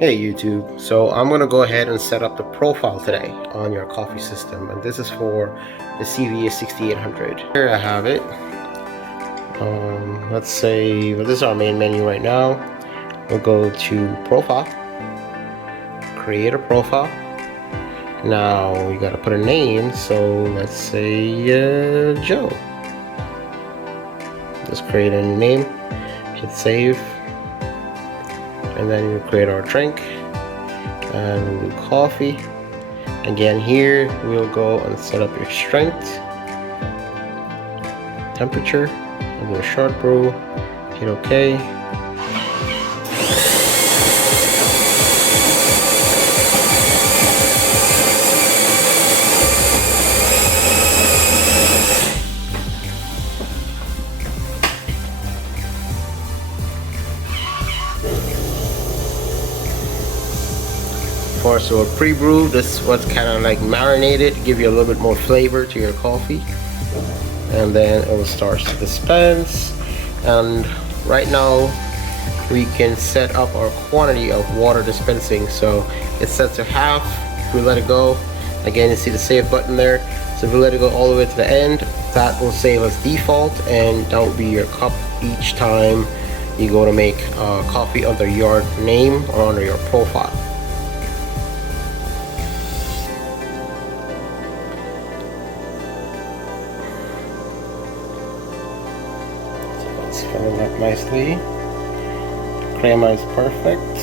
Hey YouTube, so I'm gonna go ahead and set up the profile today on your coffee system, and this is for the CVA 6800. Here I have it. Let's say, well, this is our main menu right now. We'll go to profile, create a profile. Now you gotta put a name, so let's say Joe. Just create a new name, hit save, and then we'll create our drink, and we'll do coffee. Again, here we'll go and set up your strength, temperature. We'll do a short brew, hit OK. For so a pre-brew, this is what's kind of like marinated, give you a little bit more flavor to your coffee, and then it will start to dispense. And right now we can set up our quantity of water dispensing, so it's set to half. If we let it go, again you see the save button there, so if we let it go all the way to the end, that will save as default, and that will be your cup each time you go to make coffee under your name or under your profile. It's filling up nicely. Crema is perfect.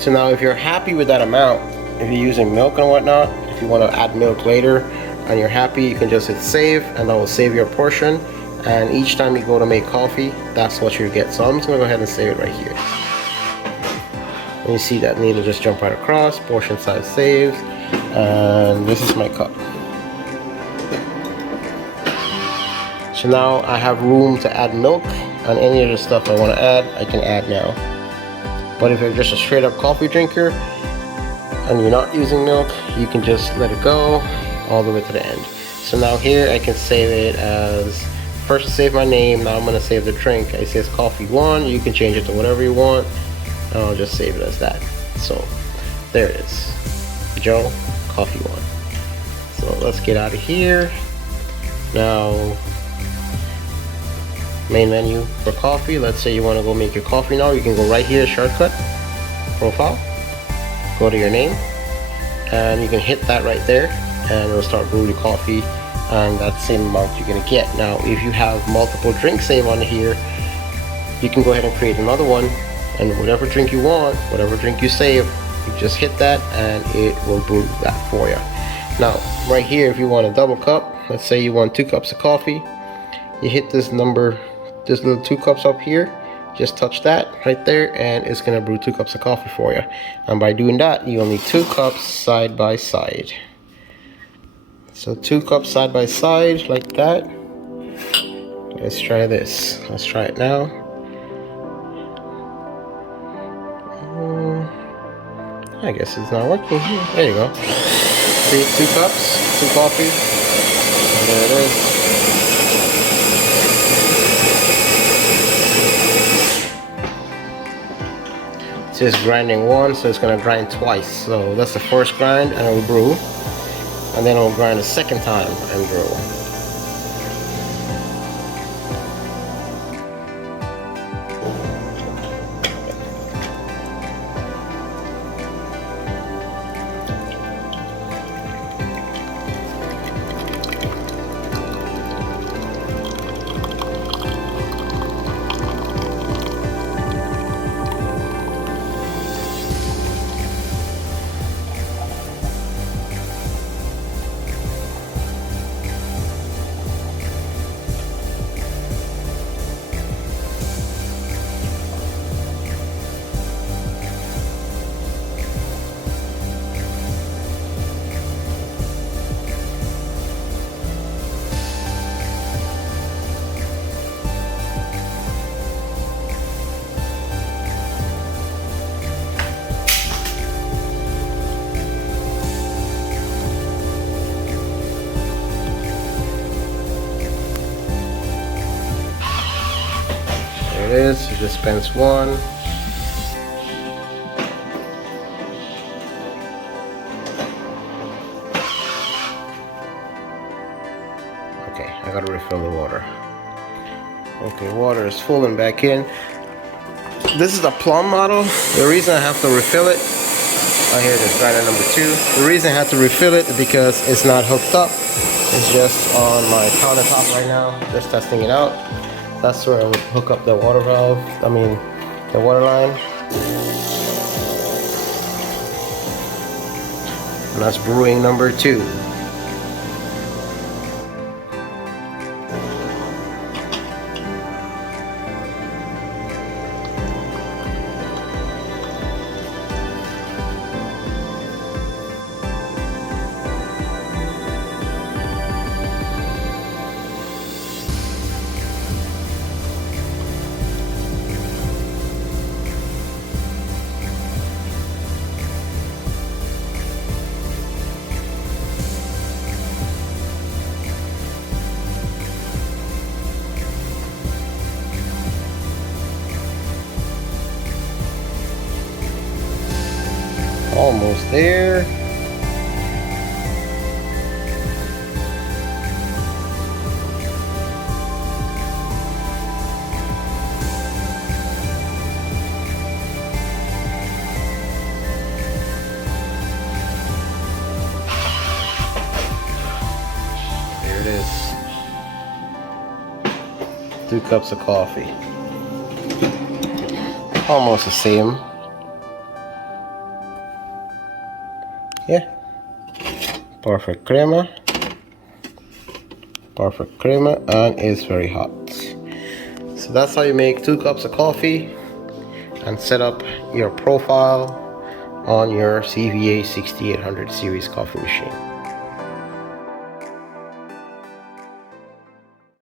So now if you're happy with that amount, if you're using milk and whatnot, if you want to add milk later and you're happy, you can just hit save, and that will save your portion, and each time you go to make coffee, that's what you get. So I'm just going to go ahead and save it right here. And you see that needle just jump right across, portion size saved, and this is my cup. So now I have room to add milk, and any other stuff I want to add, I can add now. But if you're just a straight up coffee drinker and you're not using milk, you can just let it go all the way to the end. So now here I can save it as, first to save my name, now I'm going to save the drink. It says coffee 1, you can change it to whatever you want. I'll just save it as that. So there it is, Joe, coffee 1. So let's get out of here. Now, main menu for coffee. Let's say you want to go make your coffee now. You can go right here, shortcut, profile, go to your name, and you can hit that right there, and it'll start brewing coffee, and that same amount you're gonna get. Now, if you have multiple drinks saved on here, you can go ahead and create another one, and whatever drink you want, whatever drink you save, you just hit that, and it will brew that for you. Now, right here, if you want a double cup, let's say you want 2 cups of coffee, you hit this number, this little 2 cups up here, just touch that right there, and it's gonna brew 2 cups of coffee for you. And by doing that, you only 2 cups side by side. So 2 cups side by side like that. Let's try this. Let's try it now. I guess it's not working. There you go. See, 2 cups, 2 coffee. And there it is. It's just grinding 1, so it's gonna grind twice. So that's the first grind, and it'll brew, and then it'll grind a second time and brew. it is. You dispense one. Okay, I gotta refill the water. Okay, water is full and back in. This is a plum model. The reason I have to refill it, oh, here it is, grinder number 2. The reason I have to refill it is because it's not hooked up. It's just on my countertop right now, just testing it out. That's where I would hook up the water valve, the water line. And that's brewing number 2. Almost there. There it is. 2 cups of coffee. Almost the same. Yeah. Perfect crema, and it's very hot. So that's how you make 2 cups of coffee and set up your profile on your CVA 6800 series coffee machine.